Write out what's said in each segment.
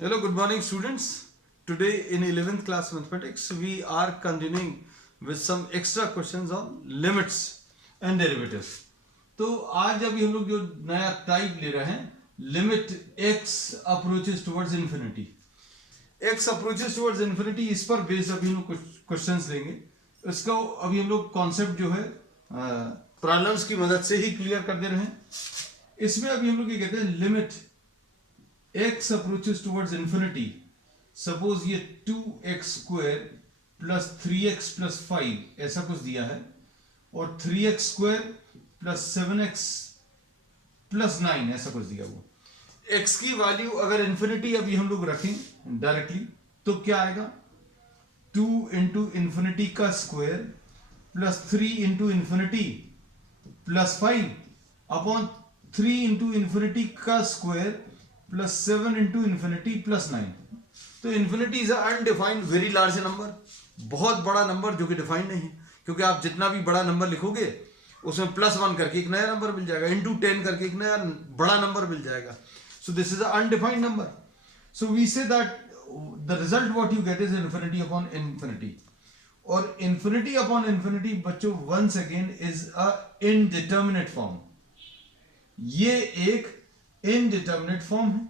Hello, good morning, students. Today in 11th class mathematics, we are continuing with some extra questions on limits and derivatives. तो आज अभी हम लोग जो नया टाइप ले रहे हैं, limit x approaches towards infinity. x approaches towards infinity, इस पर बेस्ड अभी हम लोग कुछ क्वेश्चंस लेंगे. इसका अभी हम लोग कॉन्सेप्ट जो है प्रॉब्लम्स की मदद से ही क्लियर कर दे रहे हैं. इसमें अभी हम लोग ये कहते हैं limit x approaches towards infinity. Suppose ये 2x square plus 3x plus 5 ऐसा कुछ दिया है और 3x square plus 7x plus 9 ऐसा कुछ दिया हुआ. x की वैल्यू अगर इन्फिनिटी अभी हम लोग रखें डायरेक्टली तो क्या आएगा? 2 इंटू इन्फिनिटी का square plus 3 into infinity plus 5 upon 3 into infinity का square plus 7 into infinity plus 9. तो infinity is undefined very large number, बहुत बड़ा नंबर जो कि डिफाइंड नहीं है, क्योंकि आप जितना भी बड़ा नंबर लिखोगे उसमें प्लस 1 करके एक नया नंबर मिल जाएगा, इंटू 10 करके एक नया बड़ा नंबर मिल जाएगा. So this is undefined number. So we say that the result what you get is infinity upon infinity. और इन्फिनिटी अपॉन इन्फिनिटी बच्चों once again is a indeterminate form. ये एक इनडिटर्मिनेट फॉर्म है.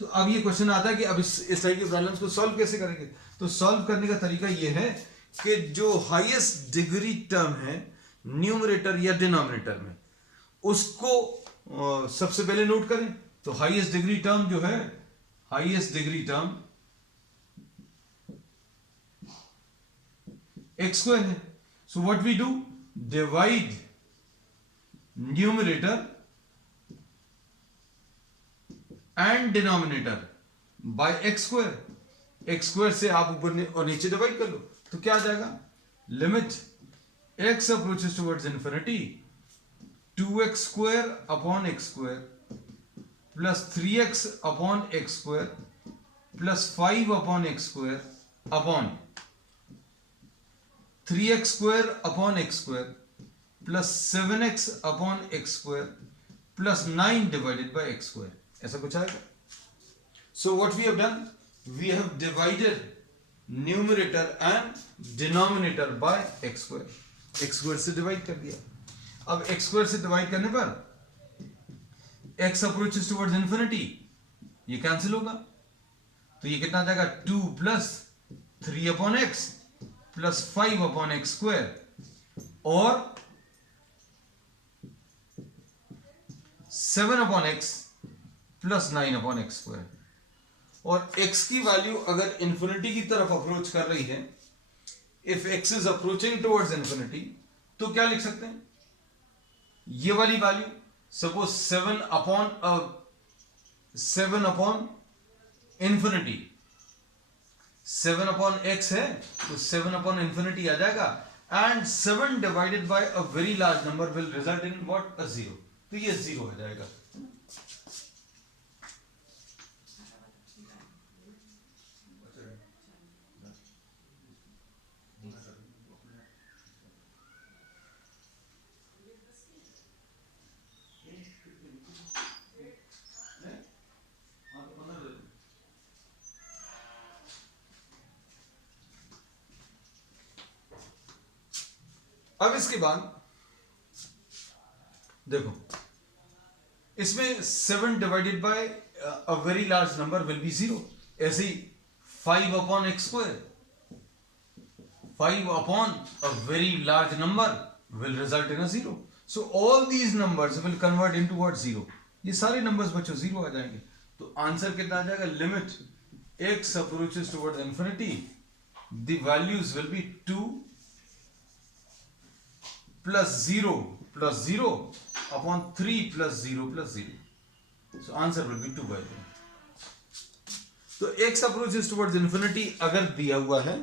तो अब ये क्वेश्चन आता है कि अब इस टाइप के प्रॉब्लम्स को सॉल्व कैसे करेंगे. तो सॉल्व करने का तरीका ये है कि जो हाईएस्ट डिग्री टर्म है न्यूमरेटर या डिनोमिनेटर में, उसको सबसे पहले नोट करें. तो हाईएस्ट डिग्री टर्म जो है, highest degree term x square है. So what we do, divide numerator and denominator by x square. X square से आप ऊपर और नीचे डिवाइड कर लो तो क्या आ जाएगा? Limit x approaches towards infinity 2x square upon x square plus 3x upon x square plus 5 upon x square upon 3x square upon x square plus 7x upon x square plus 9 divided by x square. ऐसा कुछ आएगा. So what we have done, we have divided numerator and denominator by x square. X square से divide कर दिया. अब x square से divide करने पर एक्स अप्रोचेस टुवर्ड्स इन्फिनिटी, ये कैंसिल होगा. तो ये कितना आ जाएगा? 2 plus 3 upon x plus 5 upon x square और 7 upon x plus 9 upon x square. और x की वैल्यू अगर इंफिनिटी की तरफ अप्रोच कर रही है, if x is approaching towards infinity, तो क्या लिख सकते हैं? ये वाली value suppose 7 upon infinity, 7 upon x है तो 7 अपॉन इंफिनिटी आ जाएगा. And 7 divided by a very large number will result in what? A 0. तो ये 0 आ जाएगा. अब इसके बाद देखो, इसमें 7 divided by a very large number will be 0. ऐसे ही 5 upon x square, 5 upon a very large number will result in a 0. So all these numbers will convert into what? 0. ये सारे numbers बच्चों 0 आ जाएंगे. तो आंसर कितना आ जाएगा? Limit x approaches towards infinity, the values will be 2 plus 0 upon 3 plus 0 plus 0. So answer will be 2 by 2. तो x approaches towards infinity अगर दिया हुआ है,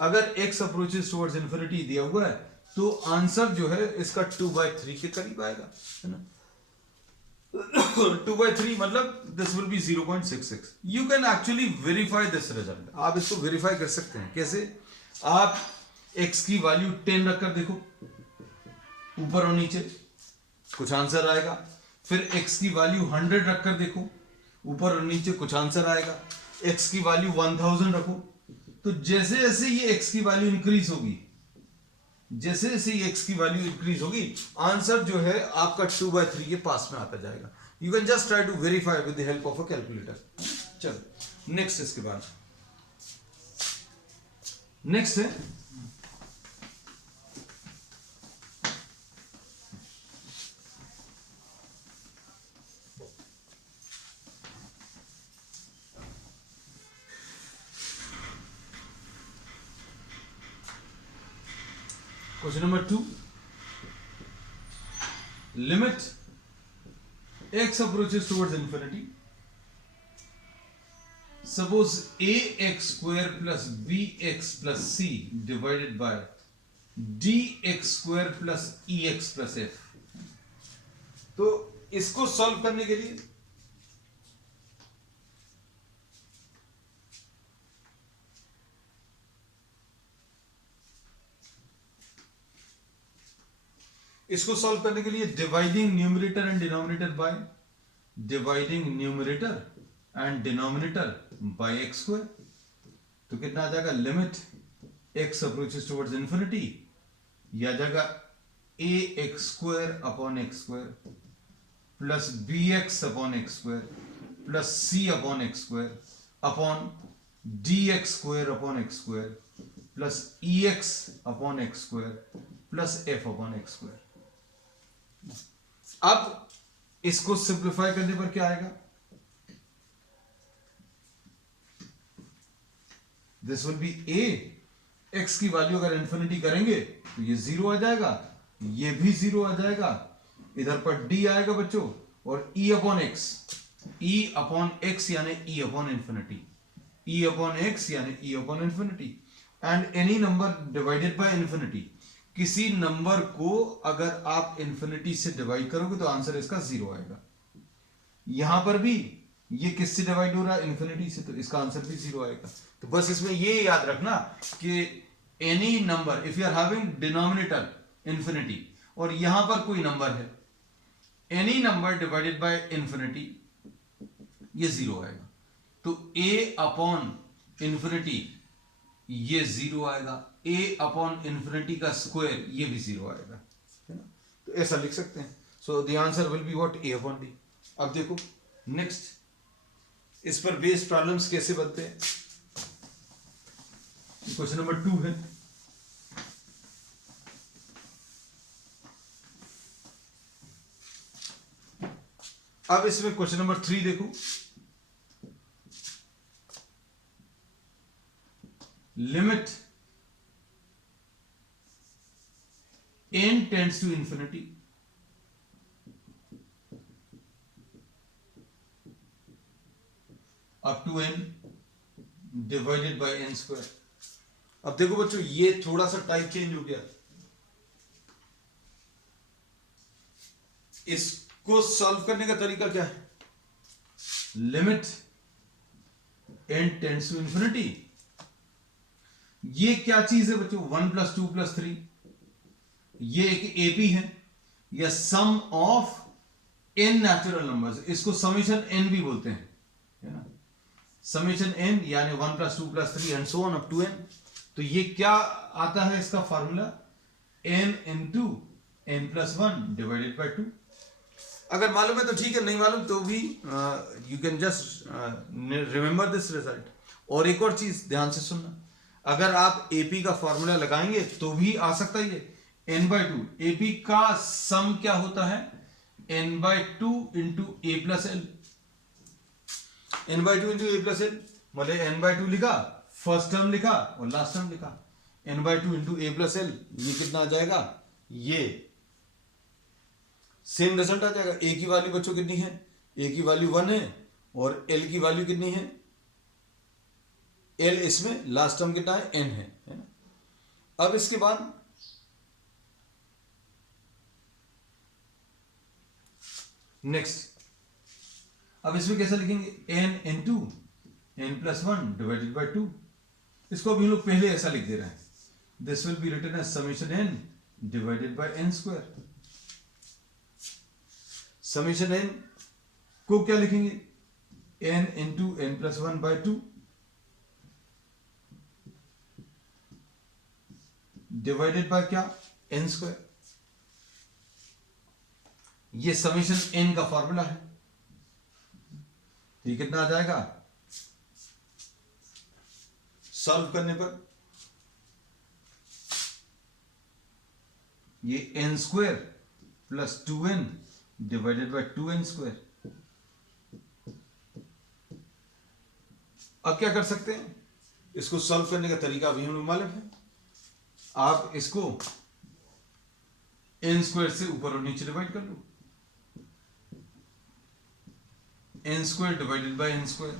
अगर x अप्रोचेस टुवर्ड्स इंफिनिटी दिया हुआ है, तो आंसर जो है इसका 2/3 के करीब आएगा, है ना. 2/3 मतलब this will B 0.66. You can actually verify this result. आप इसको वेरीफाई कर सकते हैं. कैसे? आप x की वैल्यू 10 रखकर देखो, ऊपर और नीचे कुछ आंसर आएगा. फिर x की वैल्यू 100 रखकर देखो, ऊपर और नीचे कुछ आंसर आएगा। x की वैल्यू 1000 रखो, तो जैसे जैसे ये x की वैल्यू इंक्रीज होगी, जैसे जैसे ये x की वैल्यू इंक्रीज होगी, आंसर जो है आपका 2/3 के पास में आता जाएगा। You can just try to verify with the help of a calculator. चलो नेक्स्ट, इसके बाद नेक्स्ट है क्वेश्चन नंबर 2। लिमिट x approaches towards infinity. Suppose ax square plus bx plus c divided by dx square plus ex plus f. तो इसको solve करने के लिए dividing numerator and denominator by x square. तो कितना आ जाएगा, limit x approaches towards infinity, यह आ जाएगा ax square upon x square plus bx upon x square plus c upon x square upon dx square upon x square plus ex upon x square plus f upon x square. अब इसको simplify करने पर क्या आएगा, this will B a, x की value अगर infinity करेंगे तो ये 0 आ जाएगा, ये भी 0 आ जाएगा, इधर पर d आएगा बच्चों, और e अपॉन x यानी e upon infinity, e upon x यानी e upon infinity, and any number divided by infinity. किसी नंबर को अगर आप इंफिनिटी से डिवाइड करोगे तो आंसर इसका 0 आएगा। यहां पर भी ये किससे डिवाइड हो रहा है, इंफिनिटी से, तो इसका आंसर भी 0 आएगा। तो बस इसमें ये याद रखना कि any number if you are having denominator infinity और यहां पर कोई नंबर है, any number divided by infinity, ये 0 आएगा। तो a अपॉन इंफिनिटी ये 0 आएगा, a अपॉन इंफिनिटी का स्क्वायर ये भी 0 आएगा, है ना। तो ऐसा लिख सकते हैं। So the answer will be what, a upon d। अब देखो नेक्स्ट, इस पर बेस्ड प्रॉब्लम्स कैसे बनते हैं। क्वेश्चन नंबर 2 है, अब इसमें क्वेश्चन नंबर 3 देखो, limit n tends to infinity up to n divided by n square. अब देखो बच्चों, ये थोड़ा सा टाइप चेंज हो गया। इसको सॉल्व करने का तरीका क्या है, limit n tends to infinity, ये क्या चीज है बच्चों, 1 + 2 + 3, ये एक एपी है, या सम ऑफ n नेचुरल नंबर्स, इसको समेशन n भी बोलते हैं, है ना। समेशन n यानी 1 + 2 + 3 and so on up to n। तो ये क्या आता है इसका formula, n × n + 1 divided by 2। अगर मालूम है तो ठीक है, नहीं मालूम तो भी you can just remember this result. और एक और चीज ध्यान से सुनना, अगर आप एपी का फॉर्मूला लगाएंगे तो भी आ सकता है ये n/2। एपी का सम क्या होता है, n/2 × a + l, n/2 × a + l, मतलब n/2 लिखा, फर्स्ट टर्म लिखा और लास्ट टर्म लिखा, n/2 × a + l, ये कितना आ जाएगा, ये सेम रिजल्ट आ जाएगा। a की वैल्यू बच्चों कितनी है, a की वैल्यू 1 है और l की वैल्यू कितनी है, l इसमें लास्ट टर्म कितना है, n है ना। अब इसके बाद नेक्स्ट, अब इसमें कैसा लिखेंगे, n × n + 1 डिवाइडेड बाय 2। इसको अभी हम लोग पहले ऐसा लिख दे रहे हैं, this will be written as summation n divided by n square. Summation n को क्या लिखेंगे, n into n plus 1/2 divided by क्या, n स्क्वायर। ये समेशन n का फॉर्मूला है। ये कितना आ जाएगा सॉल्व करने पर, ये n square plus 2n divided by 2n square. अब क्या कर सकते हैं, इसको सॉल्व करने का तरीका अभी हमें मालूम है। आप इसको n स्क्वायर से ऊपर और नीचे डिवाइड कर लो, n square divided by n square.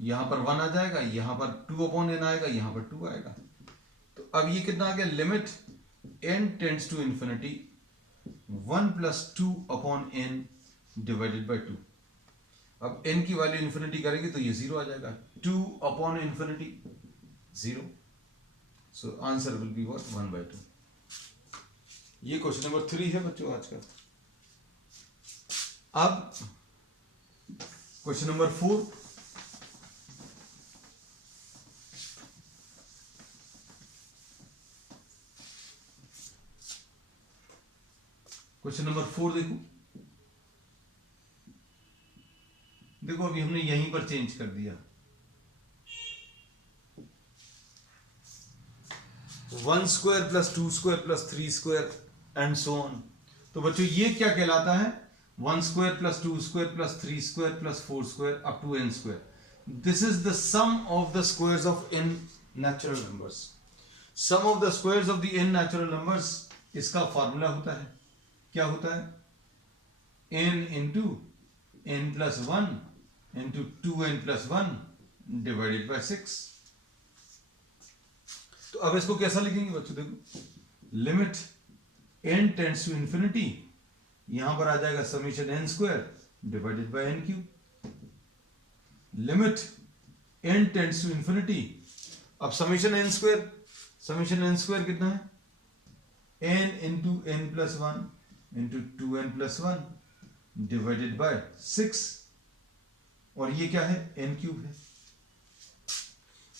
यहां पर 1 आ जाएगा, यहां पर 2/n आएगा, यहां पर 2 आएगा। तो अब ये कितना आ गया, limit n tends to infinity 1 plus 2/n divided by 2। अब n की वैल्यू इंफिनिटी करेंगे तो ये 0 आ जाएगा, 2/∞ 0। So answer will be what 1/2। ये क्वेश्चन नंबर 3 है बच्चों आज का। अब क्वेश्चन नंबर 4, क्वेश्चन नंबर 4 देखो। देखो अभी हमने यहीं पर चेंज कर दिया, 1 square plus 2 square plus 3 square and so on. तो बच्चों ये क्या कहलाता है, 1 square plus 2 square plus 3 square plus 4 square up to n square. This is the sum of the squares of n natural numbers. Sum of the squares of the n natural numbers, इसका formula होता है, क्या होता है, n into n plus 1 into 2n plus 1 divided by 6। तो अब इसको कैसा लिखेंगे बच्चों, देखो limit n tends to infinity, यहां पर आ जाएगा summation n square divided by n cube. Limit n tends to infinity, अब समीशन n स्क्वायर कितना है, n into n plus 1 into 2n plus 1 divided by 6, और ये क्या है, n क्यूब है।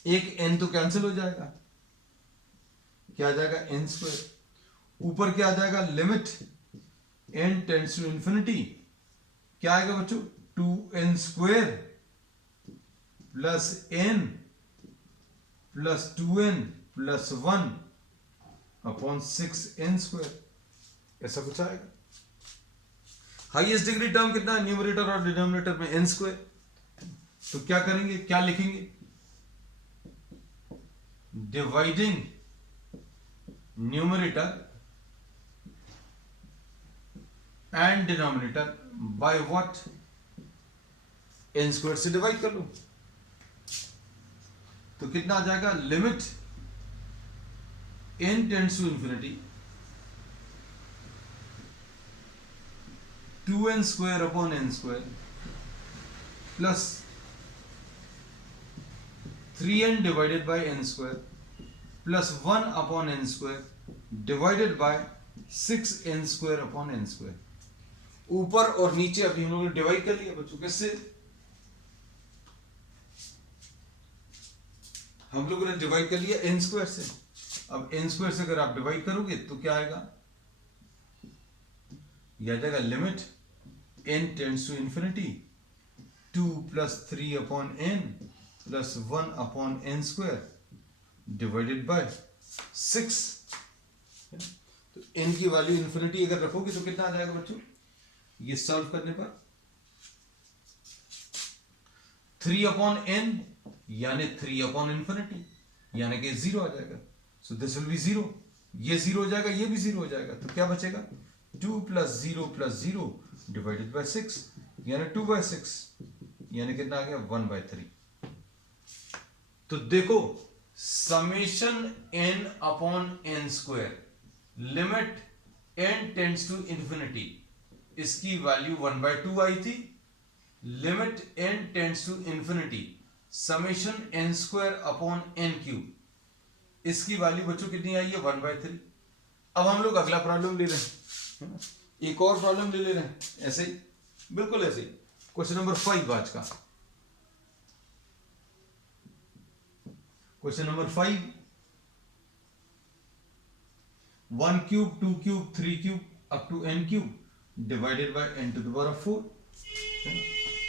एक n तो कैंसिल हो जाएगा, क्या आ जाएगा n स्क्वायर। ऊपर क्या आ जाएगा, limit n tends to infinity, क्या आएगा बच्चों, 2n square plus n plus 2n plus 1 upon 6n square, ऐसा कुछ आएगा। हाईएस्ट डिग्री टर्म कितना है, न्यूमरेटर और डिनोमिनेटर में n स्क्वायर। तो क्या करेंगे, क्या लिखेंगे, dividing numerator and denominator by what, n square से डिवाइड कर लो। तो कितना आ जाएगा, limit n tends to infinity 2n square upon n square plus 3n divided by n square plus 1 upon n square divided by 6n square upon n square. ऊपर और नीचे अभी हम लोगों ने डिवाइड कर लिया बच्चों, किससे, हम लोगों ने डिवाइड कर लिया n स्क्वायर से। अब n स्क्वायर से अगर आप डिवाइड करोगे तो क्या आएगा, यह आ जाएगा limit n tends to infinity 2 plus 3 upon n plus 1 upon n square divided by 6। तो n की वैल्यू इंफिनिटी अगर रखोगे तो कितना आ जाएगा बच्चों, ये सॉल्व करने पर 3 अपॉन n यानी 3 अपॉन इंफिनिटी यानी कि 0 आ जाएगा। सो दिस विल बी 0, ये 0 हो जाएगा, ये भी 0 हो जाएगा। तो क्या बचेगा, 2 प्लस 0 डिवाइडेड बाय 6 यानी 2/6 यानी कितना आ गया, 1/3। तो देखो summation n upon n square limit n tends to infinity, इसकी वैल्यू 1/2 आई थी। Limit n tends to infinity summation n² upon n cube, इसकी वैल्यू बच्चों कितनी आई है, 1/3। अब हम लोग अगला प्रॉब्लम ले रहे हैं, है ना? एक और प्रॉब्लम ले रहे हैं ऐसे ही, बिल्कुल ऐसे ही। क्वेश्चन नंबर 5 आज का question number 5, 1 cube 2 cube 3 cube up to n cube divided by n to the power of 4।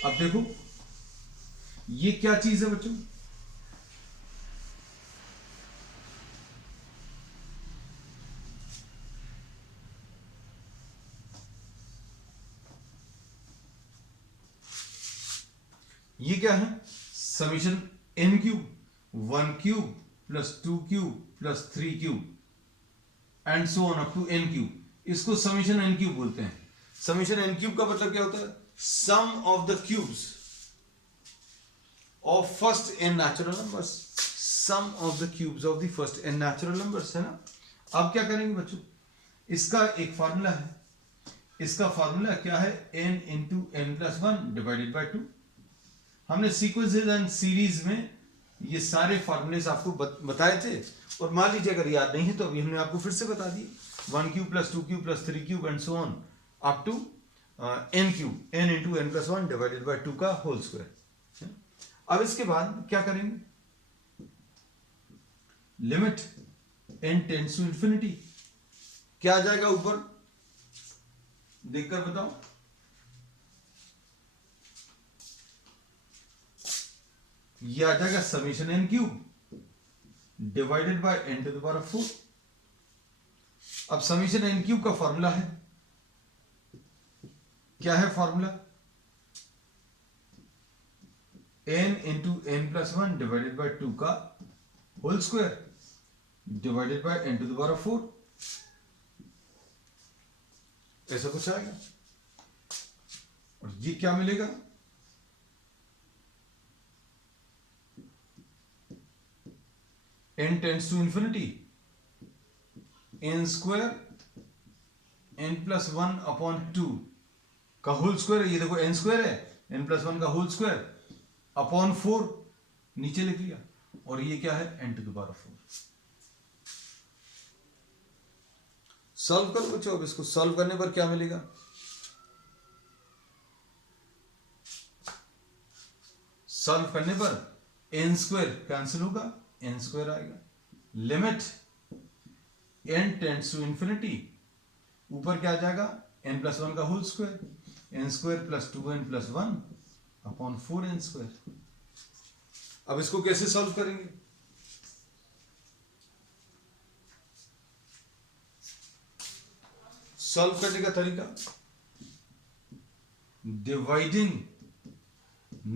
अब देखो ये क्या चीज है बच्चों, ये क्या है, summation n cube 1 cube plus 2 cube plus 3 cube and so on up to n cube. इसको समीशन n क्यूब बोलते हैं। समीशन n क्यूब का मतलब क्या होता है, sum of the cubes of first n natural numbers, sum of the cubes of the first n natural numbers, है ना। अब क्या करेंगे बच्चों, इसका एक फार्मूला है, इसका फार्मूला क्या है, n into n plus one divided by 2। हमने सीक्वेंसेज एंड सीरीज में ये सारे फार्मूलेस आपको बताए थे, और मान लीजिए अगर याद नहीं है तो अभी हमने आपको फिर से बता दिए, 1 cube plus 2 cube plus 3 cube and so on up to n cube, n into n plus one divided by 2 का होल स्क्वायर। अब इसके बाद क्या करेंगे, limit n tends to infinity, क्या आ जाएगा ऊपर देखकर बताओ, ये आ जाएगा summation n cube divided by n to the power of 4। अब समीशन n क्यूब का फॉर्मूला है, क्या है formula, n into n plus one divided by 2 का whole square divided by n to the power of 4, ऐसा कुछ आएगा। और ये क्या मिलेगा, n tends to infinity n square n plus one upon 2 का होल स्क्वायर, ये देखो n स्क्वायर है, n प्लस वन का होल स्क्वायर अपॉन 4 नीचे लिख लिया, और ये क्या है n to the power of 4। Solve करो बच्चों, अब इसको सॉल्व करने पर क्या मिलेगा, सॉल्व करने पर n स्क्वायर कैंसिल होगा, n स्क्वायर आएगा, limit n tends to infinity, ऊपर क्या आ जाएगा n प्लस वन का whole square, n square plus 2n plus one upon 4n square. अब इसको कैसे सॉल्व करेंगे, सॉल्व करने का तरीका, dividing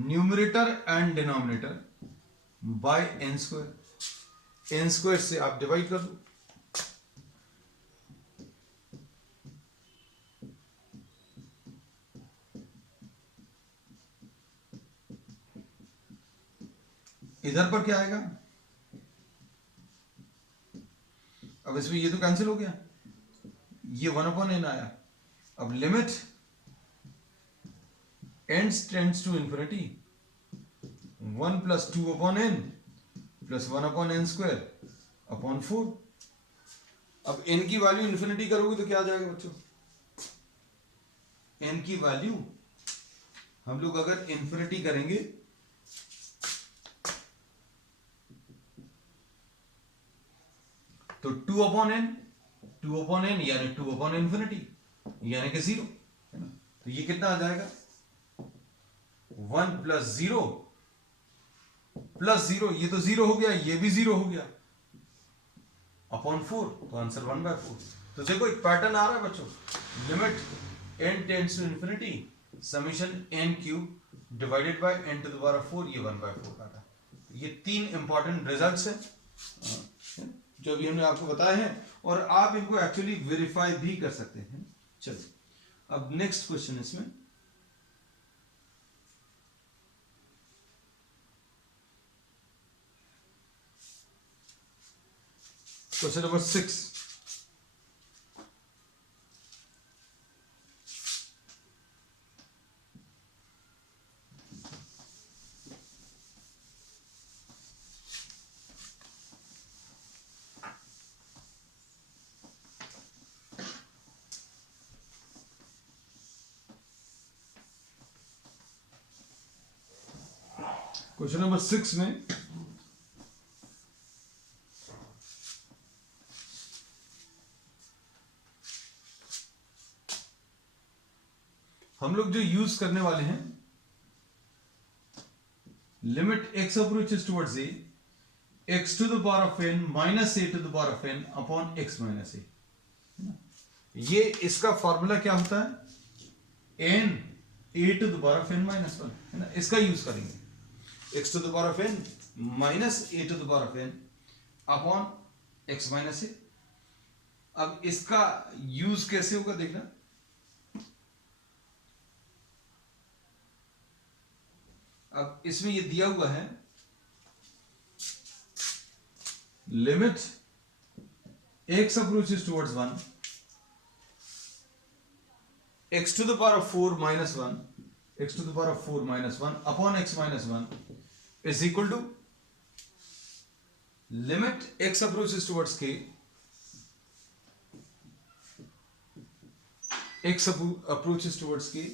numerator and denominator by n square, n square से आप डिवाइड कर दो, इधर पर क्या आएगा, अब इसमें ये तो कैंसिल हो गया, ये 1 अपॉन n आया। अब limit n tends to infinity 1 plus 2 upon n plus 1 upon n square upon 4। अब n की वैल्यू इंफिनिटी करोगे तो क्या आ जाएगा बच्चों, n की वैल्यू हम लोग अगर इंफिनिटी करेंगे तो 2 अपॉन n यानी 2 अपॉन इंफिनिटी यानी कि 0, है ना। तो ये कितना आ जाएगा, 1 प्लस 0 प्लस 0, ये तो 0 हो गया, ये भी 0 हो गया, अपॉन 4, तो आंसर 1/4। तो देखो एक पैटर्न आ रहा है बच्चों, limit n tends to infinity summation n cube divided by n to the power of 4, ये 1/4 आ रहा है। ये 3 इंपॉर्टेंट रिजल्ट्स हैं जो अभी हमने आपको बताए हैं, और आप इनको एक्चुअली वेरीफाई भी कर सकते हैं। चलिए अब नेक्स्ट क्वेश्चन इसमें, क्वेश्चन नंबर 6, क्वेश्चन नंबर 6 में हम लोग जो यूज करने वाले हैं, limit x approaches towards a, x to the power of n minus a to the power of n upon x minus a। ये इसका फॉर्मूला क्या होता है, n a to the power of n minus 1, है ना। इसका use करेंगे, x to the power of n minus a to the power of n upon x minus a। अब इसका यूज कैसे होगा देखना, अब इसमें ये दिया हुआ है, limit x approaches towards 1, x to the power of 4 minus 1, x to the power of 4 minus 1 upon x minus 1 is equal to limit x approaches towards k, x approaches towards k,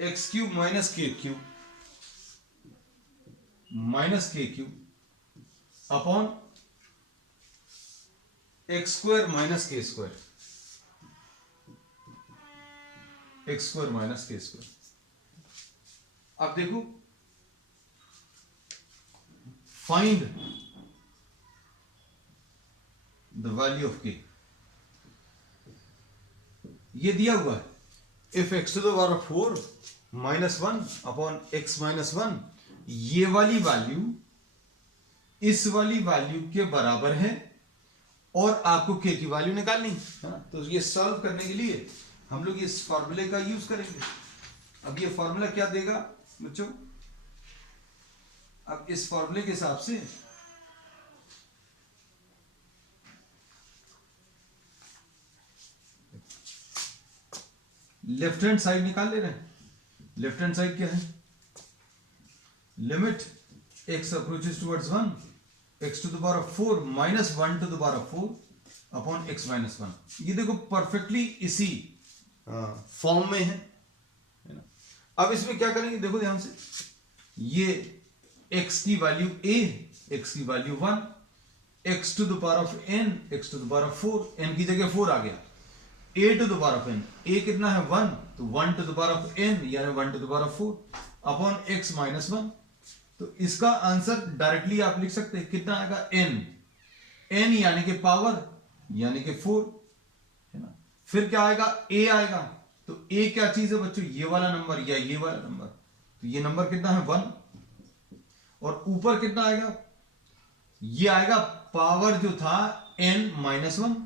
x cube minus k cube minus k cube upon x square minus k square, x square minus के square. अब देखो, find the value of के, ये दिया हुआ है, if x to the power of 4 minus 1 upon x minus 1, ये वाली वैल्यू इस वाली वैल्यू के बराबर है और आपको के की वैल्यू निकालनी है ना। तो ये सॉल्व करने के लिए हम लोग इस फॉर्मूले का यूज करेंगे। अब ये फॉर्मूला क्या देगा बच्चों, अब इस फॉर्मूले के हिसाब से लेफ्ट हैंड साइड निकाल ले रहे हैं। लेफ्ट हैंड साइड क्या है, limit x approaches towards 1, x to the power of 4 minus 1 to the power of 4 upon x minus 1। ये देखो परफेक्टली इसी फॉर्म में है ना। अब इसमें क्या करेंगे, देखो ध्यान से, ये x की वैल्यू a, x की value 1, x to the power of n, x to the power of 4, n की जगह 4 आ गया, a to the power of n, a कितना है 1, तो 1 to the power of n यानी 1 to the power of 4 upon x minus 1। तो इसका आंसर डायरेक्टली आप लिख सकते हैं, कितना आएगा n, n यानी कि पावर यानी कि 4, है ना। फिर क्या आएगा, a आएगा, तो a क्या चीज है बच्चों, ये वाला नंबर या ये वाला नंबर, तो ये नंबर कितना है 1, और ऊपर कितना आएगा, ये आएगा पावर जो था n माइनस 1,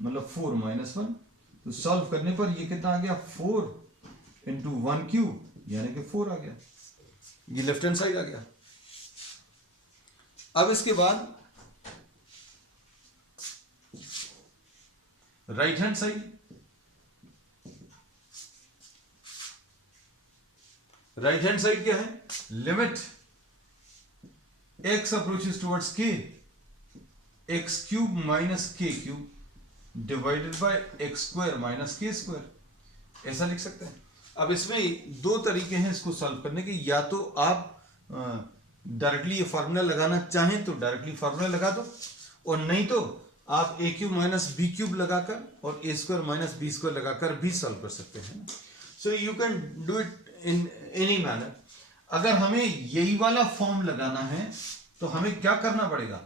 मतलब 4 माइनस 1। तो सॉल्व करने पर ये कितना आ गया, 4 इंटू 1 क्यूब यानी कि 4 आ गया। ये लेफ्ट हैंड साइड आ गया। अब इसके बाद right hand side, right hand side क्या है, limit x approaches towards k, x cube minus k cube divided bye x square minus k square, ऐसा लिख सकते हैं। अब इसमें दो तरीके हैं इसको सॉल्व करने के, या तो आप डायरेक्टली ये फार्मूला लगाना चाहें तो डायरेक्टली फार्मूला लगा दो, और नहीं तो आप a cube minus b cube लगाकर और a square minus b square लगाकर भी सॉल्व कर सकते हैं। So you can do it in any manner. अगर हमें यही वाला फॉर्म लगाना है तो हमें क्या करना पड़ेगा,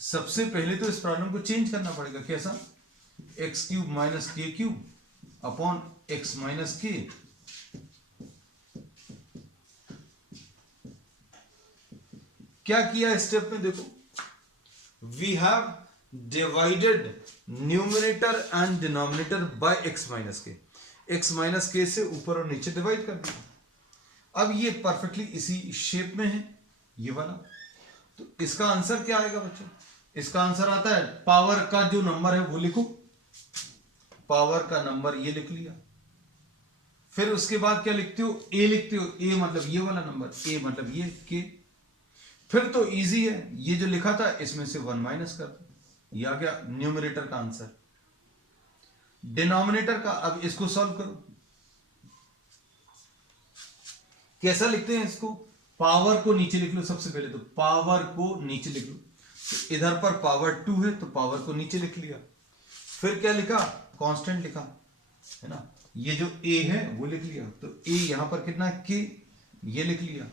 सबसे पहले तो इस प्रॉब्लम को चेंज करना पड़ेगा। कैसा, x cube minus k cube upon x minus k, क्या किया स्टेप में, देखो we have divided numerator and denominator by x minus k, x minus k से ऊपर और नीचे डिवाइड कर दिया। अब ये परफेक्टली इसी शेप में है ये वाला, तो इसका आंसर क्या आएगा बच्चों, इसका आंसर आता है पावर का जो नंबर है वो लिखो, पावर का नंबर ये लिख लिया। फिर उसके बाद क्या लिखते हो, ए लिखते हो, ए मतलब ये वाला नंबर, ए मतलब ये के। फिर तो इजी है, ये जो लिखा था इसमें से 1 माइनस कर दो, ये आ गया न्यूमरेटर का आंसर। डिनोमिनेटर का अब इसको सॉल्व करो, कैसा लिखते हैं इसको, पावर को नीचे लिख लो सबसे पहले, तो पावर को नीचे लिख लो, तो इधर पर पावर 2 है तो पावर को नीचे लिख लिया, फिर क्या लिखा, कांस्टेंट लिखा, है ना, ये जो a है वो लिख लिया, तो a यहां पर कितना है k, ये लिख लिया,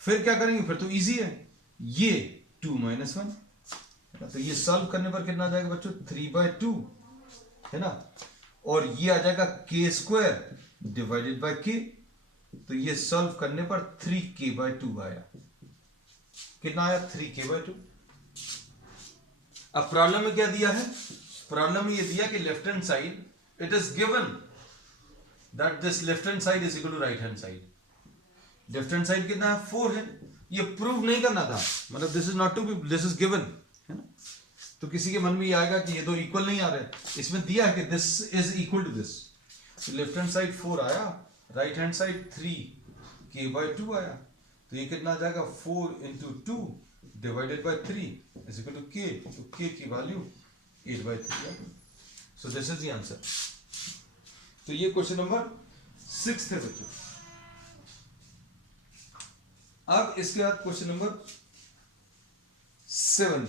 फिर क्या करेंगे, फिर तो इजी है, ये 2 - 1, तो ये सॉल्व करने पर कितना आ जाएगा बच्चों, 3/2, है ना, और ये आ जाएगा k² डिवाइडेड बाय k, तो ये सॉल्व करने पर 3k/2 आया, कितना आया, 3k/2। अब प्रॉब्लम में क्या दिया है, प्रॉब्लम में ये दिया कि left hand side, it is given that this left hand side is equal to right hand side, left hand side कितना है, 4 है, ये प्रूव नहीं करना था, मतलब this is not to be, this is given, है ना, तो किसी के मन में ये आएगा कि ये दो इक्वल नहीं आ रहे, इसमें दिया है कि this is equal to this, left hand side 4 आया, राइट हैंड साइड 3k/2 आया, तो ये कितना आ जाएगा, 4 × 2 divided by 3 is equal to k, तो k की वैल्यू 8/3 है, so this is the answer. तो ये क्वेश्चन नंबर 6 है बच्चों। अब इसके बाद क्वेश्चन नंबर 7,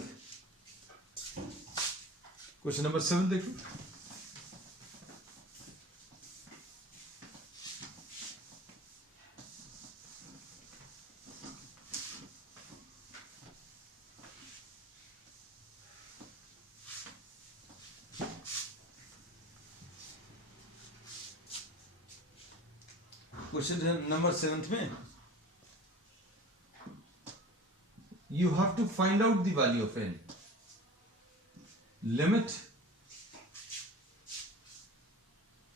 क्वेश्चन नंबर 7 देखो, क्वेश्चन नंबर 7 में you have to find out the value of n, limit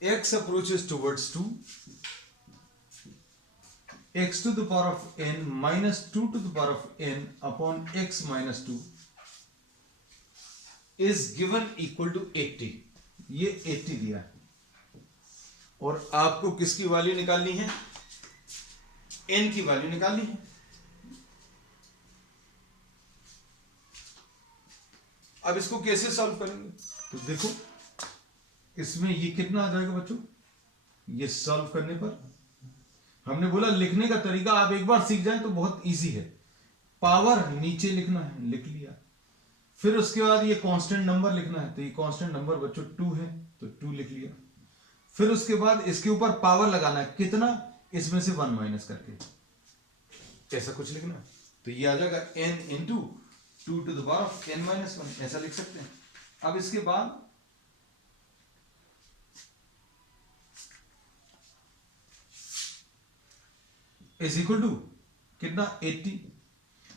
x approaches towards 2, x to the power of n minus 2 to the power of n upon x minus 2 is given equal to 80, ये 80 दिया है, और आपको किसकी value निकालनी है, n की value निकालनी है। अब इसको कैसे सॉल्व करेंगे, तो देखो इसमें ये कितना आ जाएगा बच्चों, ये सॉल्व करने पर हमने बोला लिखने का तरीका आप एक बार सीख जाए तो बहुत इजी है, पावर नीचे लिखना है, लिख लिया, फिर उसके बाद ये कांस्टेंट नंबर लिखना है, तो ये कांस्टेंट नंबर बच्चों 2 है तो 2 लिख लिया, फिर उसके बाद इसके ऊपर पावर लगाना है, कितना, इसमें से 1 माइनस करके ऐसा कुछ लिखना है, तो ये आ जाएगा n × 2 to the power of n minus 1, ऐसा लिख सकते हैं। अब इसके बाद इज इक्वल टू कितना, 80।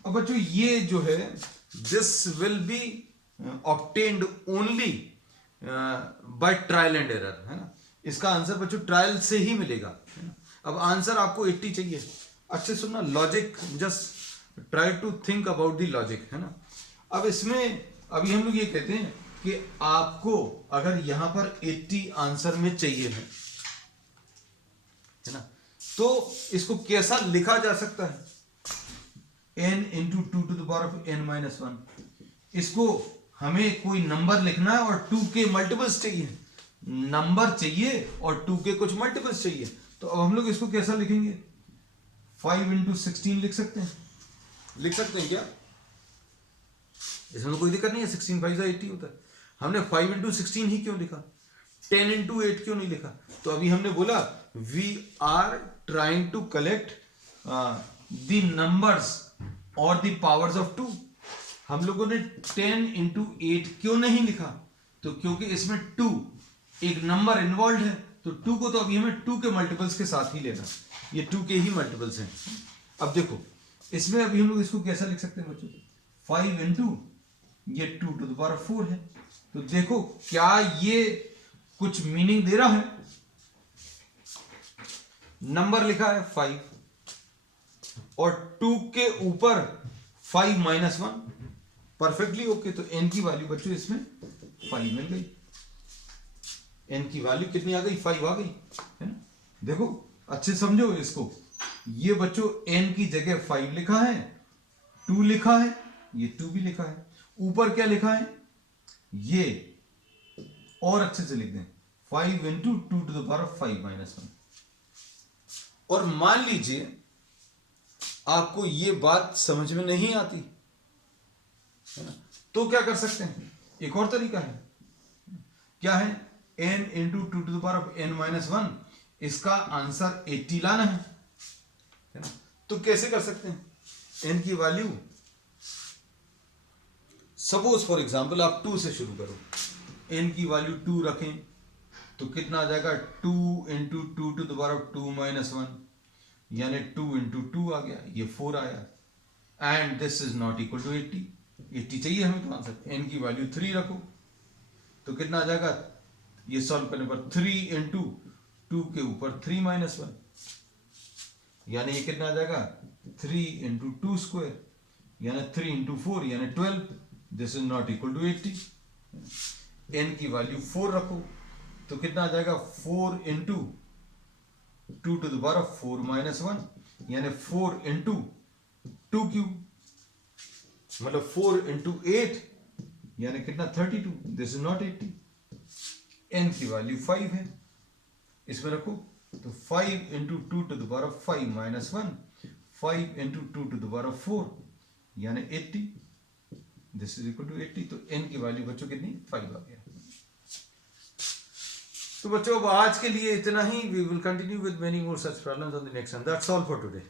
अब बच्चों ये जो है this will B obtained only by trial and error, है ना, इसका आंसर बच्चों ट्रायल से ही मिलेगा, है ना। अब आंसर आपको 80 चाहिए, अच्छे सुनना, logic, just try to think about the logic, है ना। अब इसमें अभी हम लोग ये कहते हैं कि आपको अगर यहां पर 80 आंसर में चाहिए है ना, तो इसको कैसा लिखा जा सकता है, n × 2 to the power of n minus 1, इसको हमें कोई नंबर लिखना है और 2 के मल्टीपल्स चाहिए, नंबर चाहिए और 2 के कुछ मल्टीपल्स चाहिए, तो अब हम लोग इसको कैसा लिखेंगे, 5 × 16 लिख सकते हैं, लिख सकते हैं क्या, इसमें कोई दिक्कत नहीं है, 16 5 80 होता है, हमने 5 × 16 ही क्यों लिखा, 10 × 8 क्यों नहीं लिखा, तो अभी हमने बोला we are trying to collect the numbers और द पावर्स ऑफ 2, हम लोगों ने 10 × 8 क्यों नहीं लिखा, तो क्योंकि इसमें 2 एक नंबर इन्वॉल्व है, तो 2 को तो अभी हमें 2 के मल्टीपल्स के साथ ही लेना, ये 2 के ही मल्टीपल्स हैं। अब देखो इसमें अभी हम लोग इसको कैसा लिख सकते हैं बच्चों, 5 × ये 2 to the power of 4 है, तो देखो क्या ये कुछ मीनिंग दे रहा है, नंबर लिखा है 5 और 2 के ऊपर 5 - 1, परफेक्टली ओके, तो n की वैल्यू बच्चों इसमें 5 मिल गई, n की वैल्यू कितनी आ गई, 5 आ गई, है ना। देखो अच्छे समझो इसको, ये बच्चों n की जगह 5 लिखा है, 2 लिखा है, ये 2 भी लिखा है, ऊपर क्या लिखा है, ये और अच्छे से लिख दें, 5 × 2 to the power of 5 - 1, और मान लीजिए आपको ये बात समझ में नहीं आती है ना, तो क्या कर सकते हैं, एक और तरीका है, क्या है, n into two to the power of n minus one, इसका आंसर 80 लाना है ना। तो कैसे कर सकते हैं, n की वैल्यू, सपोज फॉर एग्जांपल आप 2 से शुरू करो, n की वैल्यू 2 रखें तो कितना आ जाएगा, 2 into two to the power of 2 minus one, यानी 2 इंटू टू आ गया, ये 4 आया, and this is not equal to 80, 80 चाहिए हमें तो आंसर, n की वैल्यू 3 रखो तो कितना आ जाएगा, ये सॉल्व करने पर 3 इंटू टू के ऊपर 3 माइनस वन, यानी ये कितना आ जाएगा, 3 इंटू टू स्क्वायर, यानी 3 इंटू 4 यानी 12, this is not equal to 80, n की वैल्यू 4 रखो तो कितना आ जाएगा, 4 into two to the power of 4 minus one, यानी 4 इंटू टू क्यूब, मतलब 4 इंटू 8 यानी कितना, 32, दिस इज नॉट 80, n की वैल्यू 5 है, इसमें रखो तो 5 into two to the power of 5 minus one, 5 into two to the power of 4 यानी 80, दिस इज इक्वल टू 80, तो n की वैल्यू बच्चों कितनी, 5 आ गया। तो बच्चों अब आज के लिए इतना ही, we will continue with many more such problems on the next one, that's all for today.